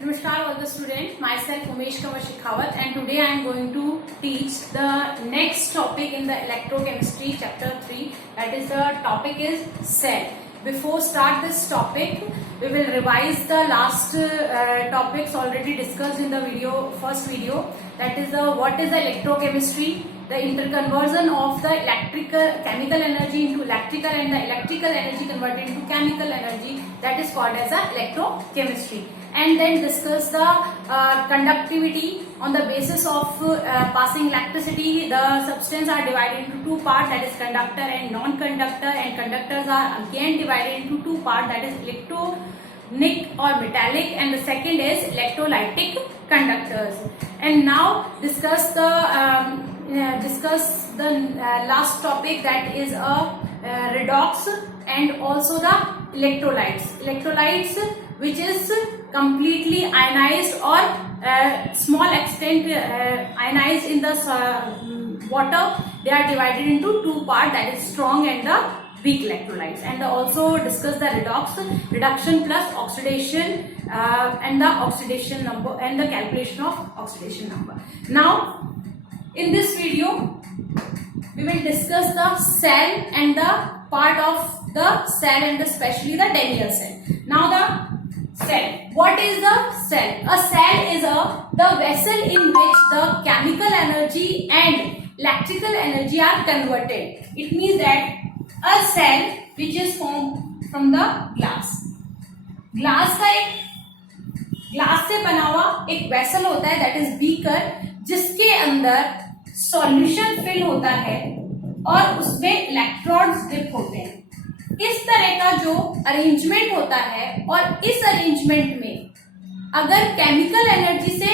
Namaskar all the students, myself Umesh Kumar Shekhawat, and today I am going to teach the next topic in the electrochemistry chapter 3, that is the topic is cell. Before start this topic, we will revise the last topics already discussed in the first video, that is the what is the electrochemistry, the interconversion of the chemical energy into electrical and the electrical energy converted into chemical energy, that is called as a electrochemistry. And then discuss the conductivity on the basis of passing electricity. The substance are divided into two parts, that is conductor and non-conductor, and conductors are again divided into two parts, that is electronic or metallic, and the second is electrolytic conductors. And now discuss the last topic, that is a redox and also the electrolytes which is completely ionized or small extent ionized in the water. They are divided into two parts, that is strong and the weak electrolytes. And also discuss the reduction plus oxidation and the oxidation number and the calculation of oxidation number. Now in this video we will discuss the cell and the part of the cell and especially the Daniell cell. Now the cell. What is the cell? A cell is the vessel in which the chemical energy and electrical energy are converted. It means that a cell which is formed from the glass से बना हुआ एक vessel होता है, that is beaker, जिसके अंदर solution fill होता है और उसमें इलेक्ट्रोड्स डिप होते हैं. इस तरह का जो अरेंजमेंट होता है, और इस अरेंजमेंट में अगर केमिकल एनर्जी से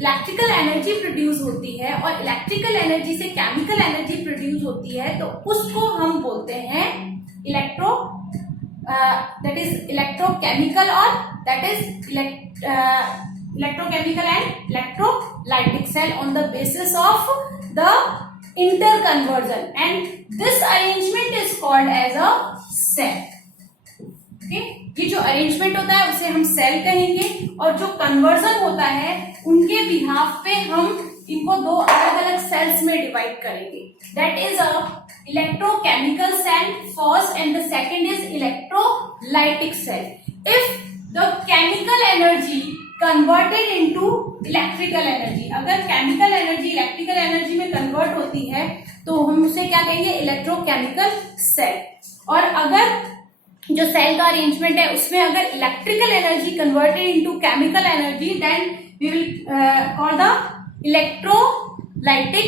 इलेक्ट्रिकल एनर्जी प्रोड्यूस होती है और इलेक्ट्रिकल एनर्जी से केमिकल एनर्जी प्रोड्यूस होती है, तो उसको हम बोलते हैं दैट इज इलेक्ट्रोकेमिकल, और that is electrochemical and electrolytic cell on the basis of the interconversion, and this arrangement is called as a cell. Okay? ये जो अरेंजमेंट होता है उसे हम सेल कहेंगे, और जो कन्वर्जन होता है उनके बिहाफ पे हम इनको दो अलग अलग सेल्स में डिवाइड करेंगे. That is a electrochemical cell first, and the second is electrolytic cell. If the chemical energy converted into electrical energy, अगर केमिकल एनर्जी इलेक्ट्रिकल एनर्जी में कन्वर्ट होती है तो हम उसे क्या कहेंगे, इलेक्ट्रोकेमिकल सेल. और अगर जो सेल का अरेंजमेंट है उसमें अगर electrical energy converted into chemical energy, then we will call the electrolytic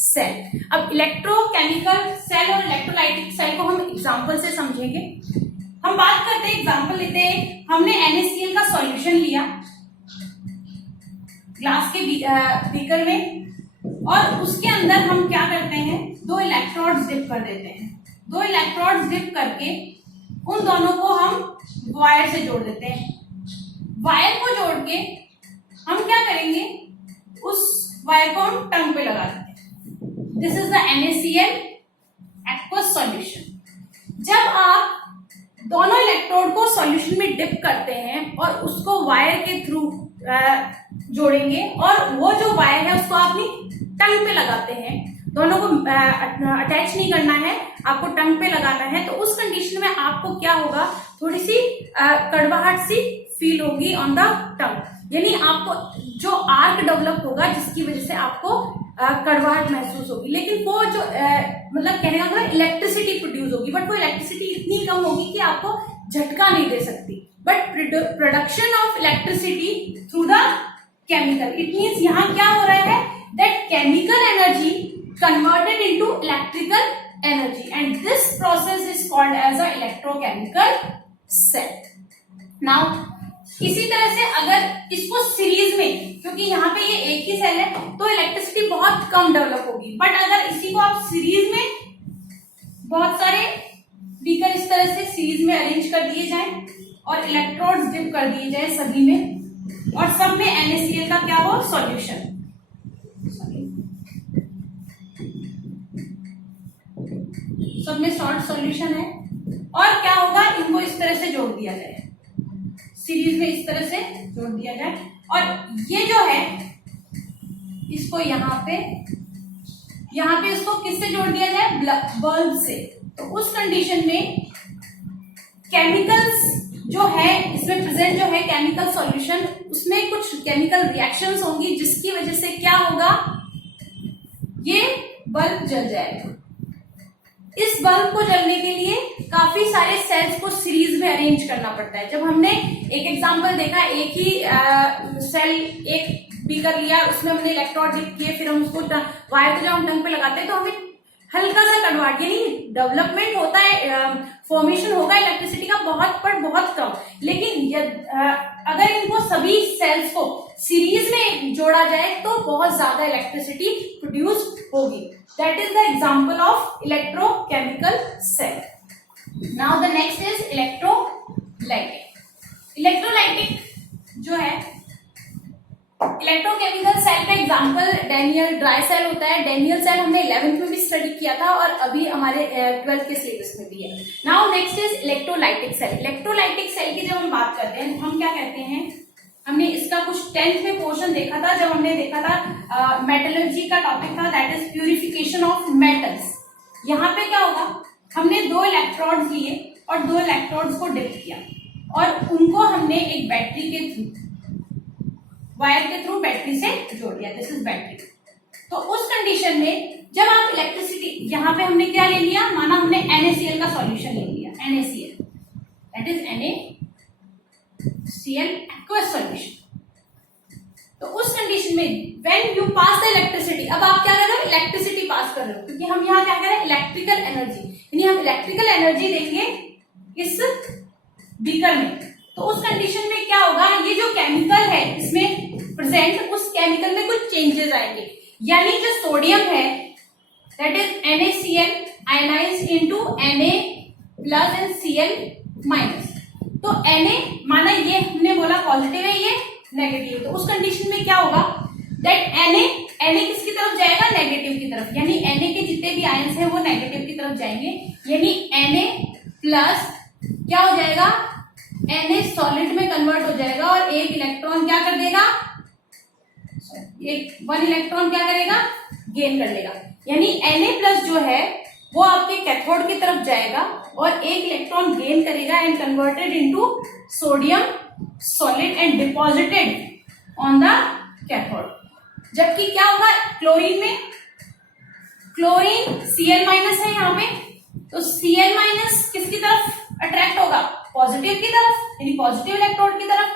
cell. अब इलेक्ट्रोकेमिकल सेल और इलेक्ट्रोलाइटिक सेल को हम एग्जांपल से समझेंगे. हम बात करते हैं, एग्जांपल लेते हैं. हमने NaCl का सॉल्यूशन लिया ग्लास के बीकर में, और उसके अंदर हम क्या करते हैं, दो इलेक्ट्रोड्स डिप कर देते हैं. दो इलेक्ट्रोड्स डिप करके उन दोनों को हम वायर से जोड़ देते हैं. वायर को जोड़ के हम क्या करेंगे, उस वायर को हम टंग पे लगा देते हैं. This is the NaCl aqueous solution. जब आप दोनों इलेक्ट्रोड को सॉल्यूशन में डिप करते हैं और उसको वायर के थ्रू जोड़ेंगे, और वो जो वायर है उसको अपनी टंग पे लगाते हैं, दोनों को अटैच नहीं करना है, आपको टंग पे लगाना है, तो उस कंडीशन में आपको क्या होगा, थोड़ी सी कड़वाहट सी फील होगी ऑन द टंग. यानी आपको जो आर्क डेवलप होगा जिसकी वजह से आपको कड़वाहट महसूस होगी. लेकिन वो जो मतलब कहने का मतलब इलेक्ट्रिसिटी प्रोड्यूस होगी, बट वो इलेक्ट्रिसिटी इतनी कम होगी कि आपको झटका नहीं दे सकती. But production of electricity through the chemical, it means यहाँ क्या हो रहा है, that chemical energy converted into electrical energy, and this process is called as a electrochemical cell. Now इसी तरह से अगर इसको सीरीज में, क्योंकि यहाँ पे ये एक ही सेल है तो इलेक्ट्रिसिटी बहुत कम डेवलप होगी, बट अगर इसी को आप सीरीज में बहुत सारे बीकर इस तरह से सीरीज में अरेंज कर दिए जाएं और इलेक्ट्रोड्स डिप कर दिए जाए सभी में, और सब में NaCl का क्या हो, सॉल्यूशन, सब में सॉल्ट सॉल्यूशन है, और क्या होगा, इनको इस तरह से जोड़ दिया जाए सीरीज में इस तरह से जोड़ दिया जाए, और ये जो है इसको यहाँ पे इसको किससे जोड़ दिया जाए, बल्ब से। तो उस कंडीशन में केमिकल्स जो है इसमें प्रेजेंट जो है केमिकल सॉल्यूशन, उसमें कुछ केमिकल रिएक्शंस होंगी जिसकी वजह से क्या होगा, ये बल्ब जल जाएगा। इस बल्ब को जलने के लिए काफी सारे सेल्स को सीरीज में अरेंज करना पड़ता है। जब हमने एक एग्जांपल देखा, एक ही सेल, एक बीकर लिया, उसमें हमने इलेक्ट्रोड डिप किए, फिर हम उसको वायर को जब हम टंग पे लगाते हैं तो हमें हल्का सा कन्वर्ट, यानी डेवलपमेंट होता है, फॉर्मेशन होगा इलेक्ट्रिसिटी का बहुत कम। लेकिन अगर इनको सभी सेल्स को सीरीज में जोड़ा जाए तो बहुत ज्यादा इलेक्ट्रिसिटी प्रोड्यूस होगी। That is the example of electrochemical cell. Now the next is electrolytic. Electrolytic जो है इलेक्ट्रोकेमिकल सेल का एग्जांपल डैनियल ड्राई सेल होता है। डैनियल सेल हमने 11th में भी स्टडी किया था और अभी हमारे 12th के सिलेबस में भी है। Now next is electrolytic cell. Electrolytic cell की जब हम बात करते हैं हम क्या कहते हैं, हमने इसका कुछ 10th में पोर्शन देखा था, जब हमने देखा था मेटलर्जी का टॉपिक था, that is purification of metals. यहाँ पे क्या होगा, हमने 2 इलेक्ट्रोड्स लिए और 2 इलेक्ट्रोड्स को डिप किया और उनको हमने एक बैटरी के थ्रू, वायर के थ्रू बैटरी से जोड़ दिया। This is battery. तो उस कंडीशन में जब आप इलेक्ट्रिसिटी, यहाँ पे हमने क्या ले लिया, माना हमने NaCl का सॉल्यूशन ले लिया, NaCl that is NaCl aqueous solution. तो उस कंडीशन में when you pass the electricity, अब आप क्या कर रहे हो, इलेक्ट्रिसिटी पास कर रहे हो, क्योंकि हम यहाँ क्या कर रहे हैं, इलेक्ट्रिकल एनर्जी, यानी हम इलेक्ट्रिकल एनर्जी देंगे इस बीकर में। तो उस कंडीशन में क्या होगा, ये जो केमिकल है इसमें प्रेजेंट, उस केमिकल में कुछ चेंजेस आएंगे, यानी जो सोडियम है that is NaCl ionised into Na plus and Cl minus. तो Na माना ये हमने बोला पॉजिटिव है, ये नेगेटिव, तो उस कंडीशन में क्या होगा दैट Na किसकी तरफ जाएगा, नेगेटिव की तरफ, यानी Na के जितने भी आयंस हैं वो नेगेटिव की तरफ जाएंगे, यानी Na प्लस क्या हो जाएगा, Na सॉलिड में कन्वर्ट हो जाएगा और एक इलेक्ट्रॉन क्या कर देगा, एक 1 इलेक्ट्रॉन क्या करेगा, गेन कर लेगा, यानी Na प्लस जो है वो आपके कैथोड की तरफ जाएगा और एक इलेक्ट्रॉन गेन करेगा and converted into sodium solid and deposited on the cathode. जबकि क्या होगा क्लोरीन में, क्लोरीन Cl माइनस है यहाँ पे, तो Cl माइनस किसकी तरफ अट्रैक्ट होगा, पॉजिटिव की तरफ, यानी पॉजिटिव इलेक्ट्रोड की तरफ,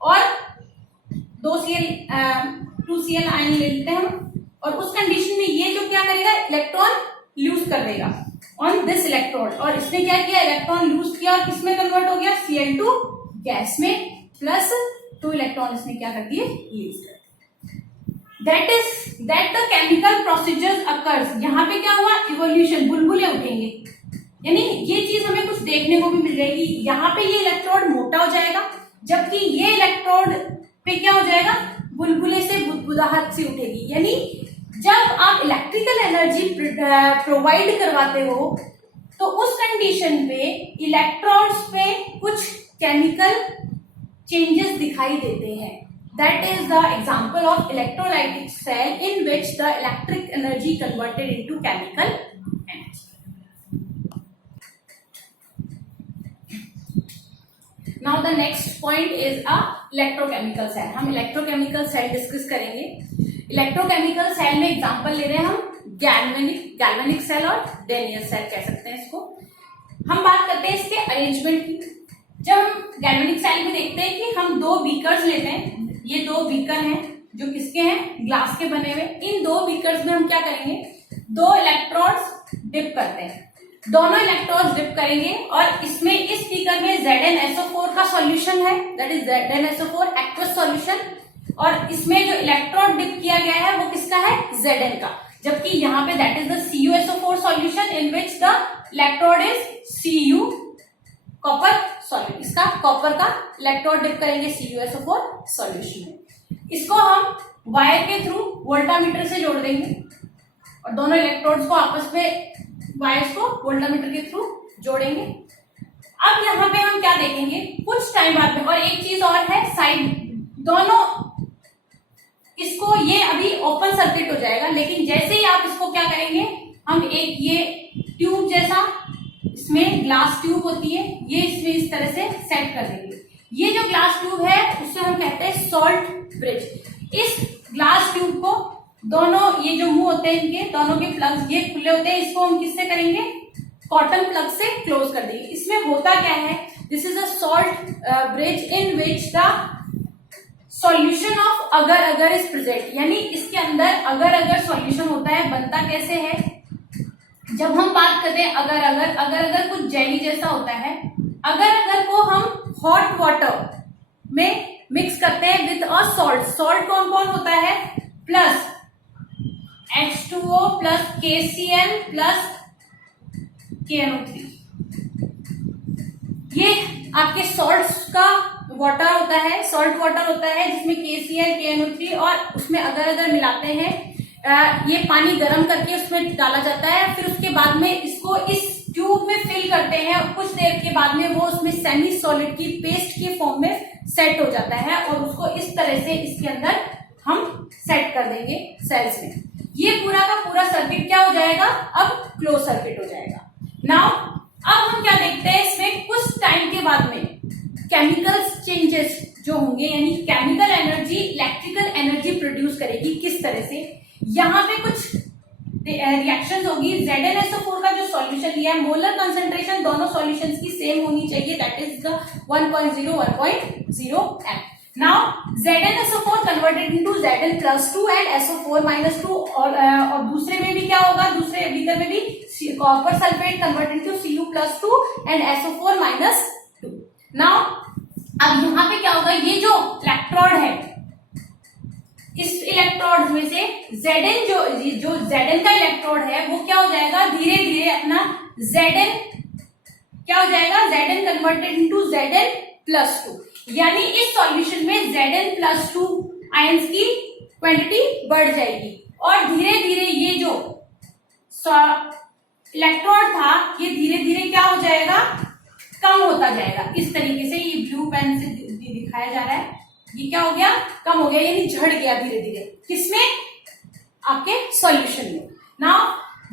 और 2Cl आयन ले लेते हैं हम, और उस कंडीशन में ये जो क्या करेगा, इलेक्ट्रॉन लूज कर देगा ऑन दिस इलेक्ट्रोड, और इसने क्या किया, इलेक्ट्रॉन लूज किया और किसमें कन्वर्ट हो गया, Cl2 गैस में, प्लस 2 इलेक्ट्रॉन इसने क्या कर दिए, यूज कर। That the chemical procedures occurs. यहाँ पे क्या हुआ, इवोल्यूशन, बुलबुले उठेंगे, यानी ये चीज हमें कुछ देखने को भी मिल जाएगी। यहाँ पे ये इलेक्ट्रोड मोटा हो जाएगा, जबकि ये इलेक्ट्रोड पे क्या हो जाएगा, बुलबुले से बुदबुदाहट सी उठेगी। यानी जब आप इलेक्ट्रिकल एनर्जी प्रोवाइड करवाते हो तो उस कंडीशन पे इलेक्ट्रोड्स पे कुछ केमिकल चेंजेस दिखाई देते हैं। That is the example of electrolytic cell in which the electric energy converted into chemical energy. Now the next point is a electrochemical cell। हम इलेक्ट्रोकेमिकल सेल डिस्कस करेंगे। Electrochemical cell में example ले रहे हैं हम गैल्वेनिक सेल और Daniel cell कह सकते हैं इसको। हम बात करते हैं इसके अरेंजमेंट की। जब हम गैल्वेनिक सेल में देखते हैं कि हम 2 बीकर्स लेते हैं, ये 2 बीकर हैं जो किसके हैं, ग्लास के बने हुए। इन 2 बीकर्स में हम क्या करेंगे, 2 इलेक्ट्रोड्स डिप करते हैं, दोनों इलेक्ट्रोड्स डिप करेंगे और इसमें इस बीकर में ZnSO4 का सॉल्यूशन है, that is ZnSO4 aqueous solution, और इसमें जो इलेक्ट्रोड डिप किया गया है वो किसका है, Zn का। जबकि यहाँ पे that is the CuSO4 solution in which the electrode is Cu copper solution. इसका कॉपर का इलेक्ट्रोड डिप करेंगे CuSO4 सॉल्यूशन में। इसको हम वायर के थ्रू वोल्टामीटर से जोड़ देंगे और दोनों इलेक्ट्रोड्स को आपस में वायर्स को वोल्टामीटर के थ्रू जोड़ेंगे। अब यहाँ पे हम क्या देखेंगे कुछ टाइम बाद में, और एक चीज और है, साइड दोनों इसको, ये अभी ओपन सर्किट हो जाएगा, लेकिन जैसे ही आप इसको क्या करेंगे, हम एक ये ट्यूब जैसा, इसमें ग्लास ट्यूब होती है, ये इसमें इस तरह से सेट कर देंगे। ये जो ग्लास ट्यूब है उससे हम कहते हैं सॉल्ट ब्रिज। इस ग्लास ट्यूब को दोनों ये जो मुंह होते हैं इनके दोनों के प्लग्स ये खुले होते हैं, इसको हम किससे करेंगे, कॉटन प्लग से क्लोज कर देंगे। इसमें होता क्या है, this is a salt bridge in which the solution of अगर अगर इज प्रेजेंट, यानी इसके अंदर अगर अगर सॉल्यूशन होता है। बनता कैसे है, जब हम बात करते हैं अगर अगर कुछ जेली जैसा होता है। अगर अगर को हम हॉट वाटर में मिक्स करते हैं विद अ सॉल्ट। सॉल्ट कौन कौन होता है, plus H2O plus KCl plus KNO3। ये आपके सॉल्ट्स का वाटर होता है, सॉल्ट वाटर होता है जिसमें KCl KNO3 और उसमें अगर मिलाते हैं। ये पानी गर्म करके उसमें डाला जाता है, फिर उसके बाद में इसको इस ट्यूब में फिल करते हैं। कुछ देर के बाद में वो उसमें सेमी सॉलिड की पेस्ट की फॉर्म में सेट हो जाता है और उसको इस तरह से इसके अंदर हम सेट कर देंगे सेल्स में। ये पूरा का पूरा सर्किट क्या हो जाएगा, अब क्लोज सर्किट हो जाएगा। नाउ अब हम क्या देखते हैं, इसमें कुछ टाइम के बाद में केमिकल चेंजेस जो होंगे, यानी chemical energy electrical energy produce करेगी। किस तरह से, यहाँ पे कुछ रिएक्शंस होगी। ZnSO4 का जो सॉल्यूशन लिया है, मोलर कंसंट्रेशन दोनों सॉल्यूशंस की सेम होनी चाहिए, that is the 1.0 1.0 m। Now ZnSO4 converted into Zn+2 and SO4-2 और दूसरे में भी क्या होगा, दूसरे बीकर में भी copper sulphate converted into Cu+2 and SO4-2। Now अब यहाँ पे क्या होगा, ये जो इलेक्ट्रोड है, इस इलेक्ट्रोड में से Zn जो Zn का इलेक्ट्रोड है वो क्या हो जाएगा, धीरे धीरे अपना Zn क्या हो जाएगा, Zn कन्वर्टेड इनटू Zn+2, यानी इस सॉल्यूशन में Zn+2 आयंस की क्वांटिटी बढ़ जाएगी और धीरे धीरे ये जो इलेक्ट्रोड था ये धीरे धीरे क्या हो जाएगा, कम होता जाएगा। इस तरीके से ये ब्लू पेन से दिखाया जा रहा है, ये क्या हो गया, कम हो गया, यानी झड़ गया धीरे धीरे। किसमें, आपके सॉल्यूशन में। नाउ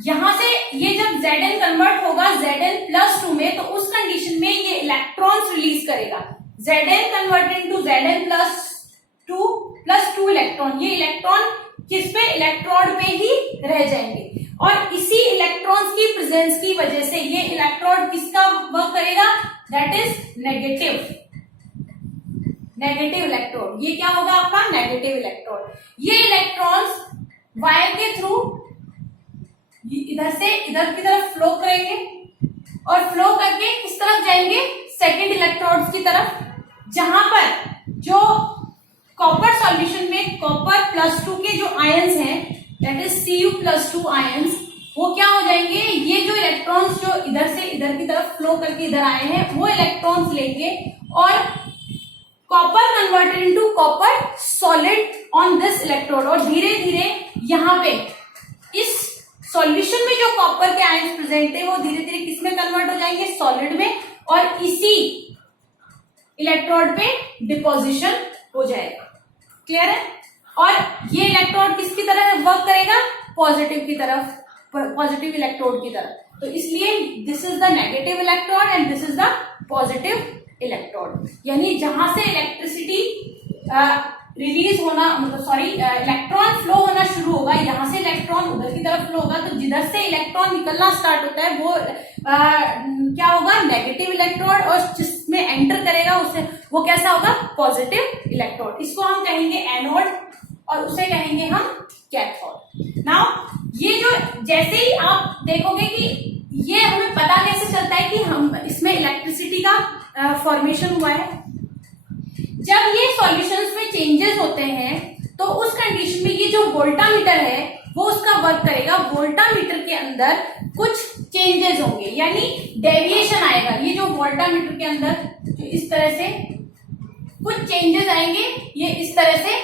यहां से ये जब Zn कन्वर्ट होगा Zn+2 में, तो उस कंडीशन में ये इलेक्ट्रॉन्स रिलीज करेगा। Zn converted to Zn+2 electron, ये इलेक्ट्रॉन किस पे, इलेक्ट्रोड पे ही रह जाएंगे और इसी इलेक्ट्रॉन्स की प्रेजेंस की वजह से ये इलेक्ट्रोड किसका वर्क करेगा, दैट इज नेगेटिव इलेक्ट्रोड। ये क्या होगा आपका, नेगेटिव इलेक्ट्रोड। ये इलेक्ट्रॉन्स वायर के थ्रू इधर से इधर की तरफ फ्लो करेंगे और फ्लो करके किस तरफ जाएंगे, सेकेंड इलेक्ट्रोड्स की तरफ, जहां पर जो कॉपर सॉल्यूशन में Copper+2 के जो आयंस हैं, दैट इज Cu+2 आयंस, वो क्या हो जाएंगे, ये जो इलेक्ट्रॉन्स जो इधर से इधर की तरफ फ्लो करके इधर आए हैं वो इलेक्ट्रॉन्स लेंगे और copper converted into copper solid on this electrode, और धीरे धीरे यहाँ पे इस सॉल्यूशन में जो कॉपर के आयंस प्रेजेंट है वो धीरे धीरे किसमें कन्वर्ट हो जाएंगे, सॉलिड में, और इसी इलेक्ट्रोड पे डिपोजिशन हो जाएगा। क्लियर है। और ये इलेक्ट्रोड किसकी तरह वर्क करेगा, पॉजिटिव की तरफ, पॉजिटिव इलेक्ट्रोड की तरफ। तो इसलिए this is the negative electrode and this is the positive electrode, यानी जहां से इलेक्ट्रिसिटी रिलीज होना, मतलब सॉरी इलेक्ट्रॉन फ्लो होना शुरू होगा, यहाँ से इलेक्ट्रॉन उधर की तरफ फ्लो होगा, तो जिधर से इलेक्ट्रॉन निकलना स्टार्ट होता है वो क्या होगा, नेगेटिव इलेक्ट्रोड, और जिसमें एंटर करेगा उससे वो कैसा होगा, पॉजिटिव इलेक्ट्रोड। इसको हम कहेंगे एनोड और उसे कहेंगे हम कैथोड। नाउ ये जो जैसे ही आप देखोगे कि ये हमें पता कैसे चलता है कि हम इसमें इलेक्ट्रिसिटी का फॉर्मेशन हुआ है, जब ये सॉल्यूशंस में चेंजेस होते हैं तो उस कंडीशन में ये जो वोल्टामीटर है वो उसका वर्क करेगा। वोल्टामीटर के अंदर कुछ चेंजेस होंगे, यानी डेविएशन आएगा। ये जो वोल्टामीटर के अंदर जो इस तरह से कुछ चेंजेस आएंगे, ये इस तरह से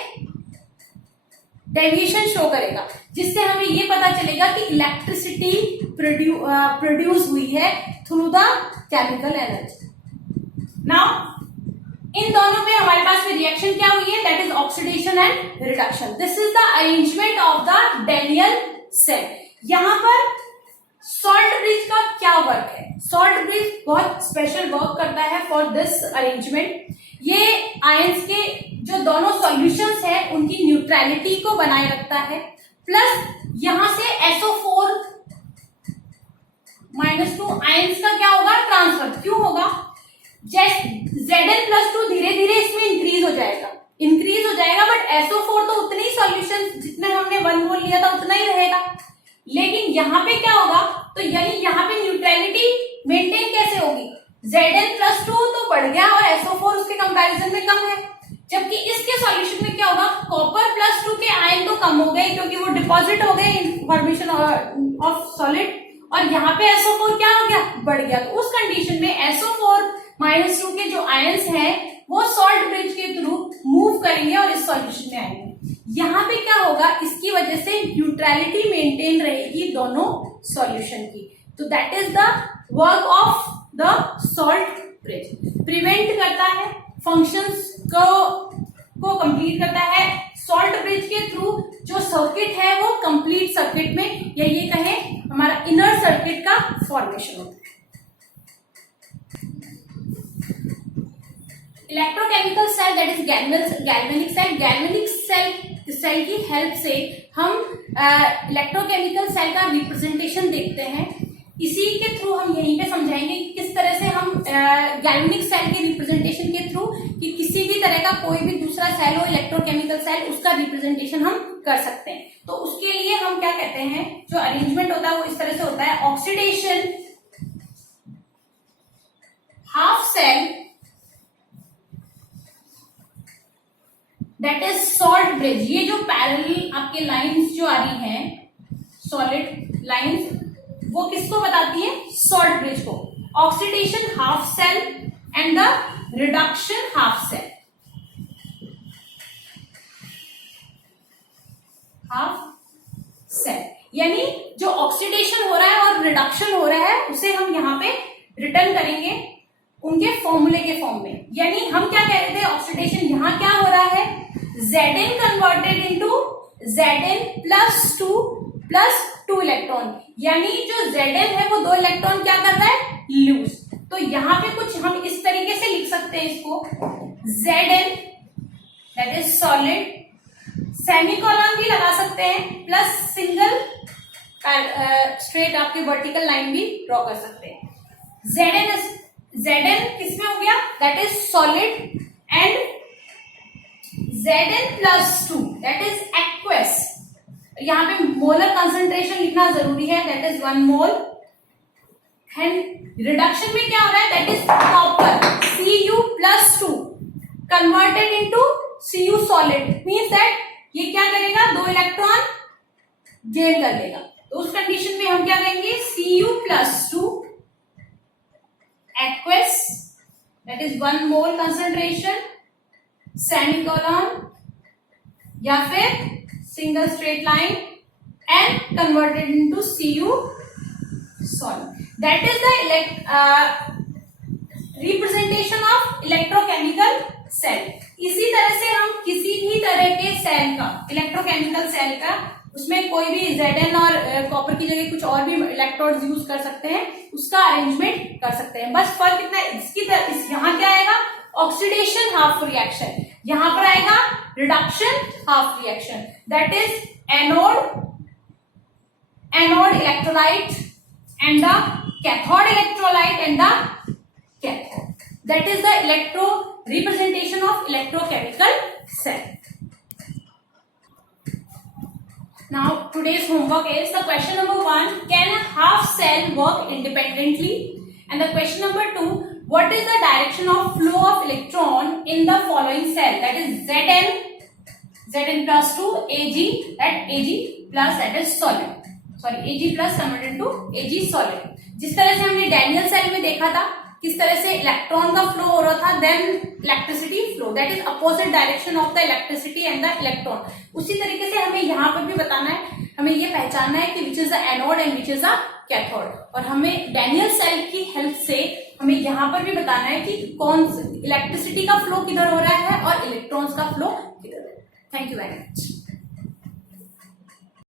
डेविएशन शो करेगा, जिससे हमें ये पता चलेगा कि इलेक्ट्रिसिटी प्रोड्यूस हुई है through the chemical energy. Now in दोनों पे हमारे पास में रिएक्शन क्या हुई है, that is oxidation and reduction. This is the arrangement of the Daniel cell. यहां पर सॉल्ट ब्रिज का क्या वर्क है? सॉल्ट ब्रिज बहुत स्पेशल वर्क करता है फॉर दिस अरेंजमेंट. ये आयंस के जो दोनों सॉल्यूशंस है उनकी न्यूट्रलिटी को बनाए रखता है, प्लस यहां से SO4 -2 आयंस का क्या होगा, ट्रांसफर. क्यों होगा? Zn+2 धीरे धीरे इसमें इंक्रीज हो जाएगा, बट SO4 तो उतने ही सॉल्यूशन जितने हमने 1 मोल लिया था उतना ही रहेगा. लेकिन यहाँ पे क्या होगा, तो यानी यहाँ पे न्यूट्रलिटी मेंटेन कैसे होगी? Zn+2 तो बढ़ गया और SO4 उसके कंपैरिजन में कम है, जबकि इसके सॉल्यूशन में क्या होगा, कॉपर+2 के आयन तो कम हो गए क्योंकि वो डिपॉजिट हो गए इन फॉर्मेशन ऑफ सॉलिड, और यहाँ पे SO4 क्या हो गया, बढ़ गया. तो उस कंडीशन में SO4 -2 के जो आयंस हैं वो सॉल्ट ब्रिज के थ्रू मूव करेंगे और इस सॉल्यूशन में आएंगे. यहाँ पे क्या होगा, इसकी वजह से न्यूट्रलिटी मेंटेन रहेगी दोनों सॉल्यूशन की. तो that is the work of the salt bridge. Prevent करता है, फंक्शंस को कंप्लीट करता है. सॉल्ट ब्रिज के थ्रू जो सर्किट है वो कंप्लीट सर्किट में, या ये कहें हमारा इनर सर्किट का फॉर्मेशन होता है. Electrochemical cell, that is galvanic cell. Galvanic cell की हेल्प से हम इलेक्ट्रोकेमिकल सेल का रिप्रेजेंटेशन देखते हैं. इसी के थ्रू हम यहीं पे समझाएंगे कि किस तरह से हम गैल्वेनिक सेल के रिप्रेजेंटेशन के थ्रू कि किसी भी तरह का कोई भी दूसरा सेल हो इलेक्ट्रोकेमिकल सेल, उसका रिप्रेजेंटेशन हम कर सकते हैं. तो उसके लिए हम क्या कहते हैं, जो अरेंजमेंट होता है वो इस तरह से होता है. Oxidation half cell, that is salt bridge. ये जो पैरेलल आपके लाइंस जो आ रही हैं, सॉलिड लाइंस, वो किसको बताती है, सॉल्ट ब्रिज को. Oxidation half cell and the reduction half cell. Half cell यानी जो ऑक्सीडेशन हो रहा है और रिडक्शन हो रहा है उसे हम यहाँ पे रिटर्न करेंगे उनके फॉर्मूले के फॉर्म में. यानी हम क्या कह रहे थे, ऑक्सीडेशन यहाँ क्या हो रहा है, Zn converted into Zn+2 electron. यानी जो Zn है वो 2 इलेक्ट्रॉन क्या कर रहा है, लूज. तो यहाँ पे कुछ हम इस तरीके से लिख सकते हैं इसको, Zn that is solid, semicolon भी लगा सकते हैं, प्लस सिंगल स्ट्रेट आपके वर्टिकल लाइन भी ड्रॉ कर सकते हैं. Zn किसमें हो गया, that is solid, and Zn+2 that is aqueous. यहाँ पे मोलर कंसंट्रेशन लिखना जरूरी है, that is 1 mole. And reduction में क्या हो रहा है, that is copper Cu+2 converted into Cu solid. Means that ये क्या करेगा, 2 इलेक्ट्रॉन गेन कर लेगा. तो उस कंडीशन में हम क्या कहेंगे, Cu+2 aqueous that is 1 mole concentration, semicolon या फिर single straight line and converted into Cu solid. That is the representation of electrochemical cell. इसी तरह से हम किसी भी तरह के सेल का, इलेक्ट्रोकेमिकल सेल का, उसमें कोई भी Zn और कॉपर की जगह कुछ और भी इलेक्ट्रोड्स यूज कर सकते हैं, उसका अरेंजमेंट कर सकते हैं. बस फर्क इतना है, इसकी तरह यहाँ क्या आएगा, ऑक्सीडेशन हाफ रिएक्शन, यहां पर आएगा reduction half reaction. That is anode electrolyte and the cathode electrolyte and the cathode. That is the electro representation of electrochemical cell. Now today's homework is the question number 1, can a half cell work independently? And the question number 2, what is the direction of flow of electron in the following cell? That is Zn+2 Ag, that Ag plus that is solid. Sorry, Ag plus converted to Ag solid. जिस तरह से हमने Daniel cell में देखा था किस तरह से इलेक्ट्रॉन का फ्लो हो रहा था, then electricity flow, that is opposite direction of the electricity and the electron. उसी तरीके से हमें यहाँ पर भी बताना है हमें ये पहचानना है कि which is the anode and which is the cathode. और हमें डैनियल सेल की हेल्प से हमें यहाँ पर भी बताना है कि कौन इलेक्ट्रिसिटी का फ्लो किधर हो रहा है और इलेक्ट्रॉन्स का फ्लो किधर है। Thank you very much.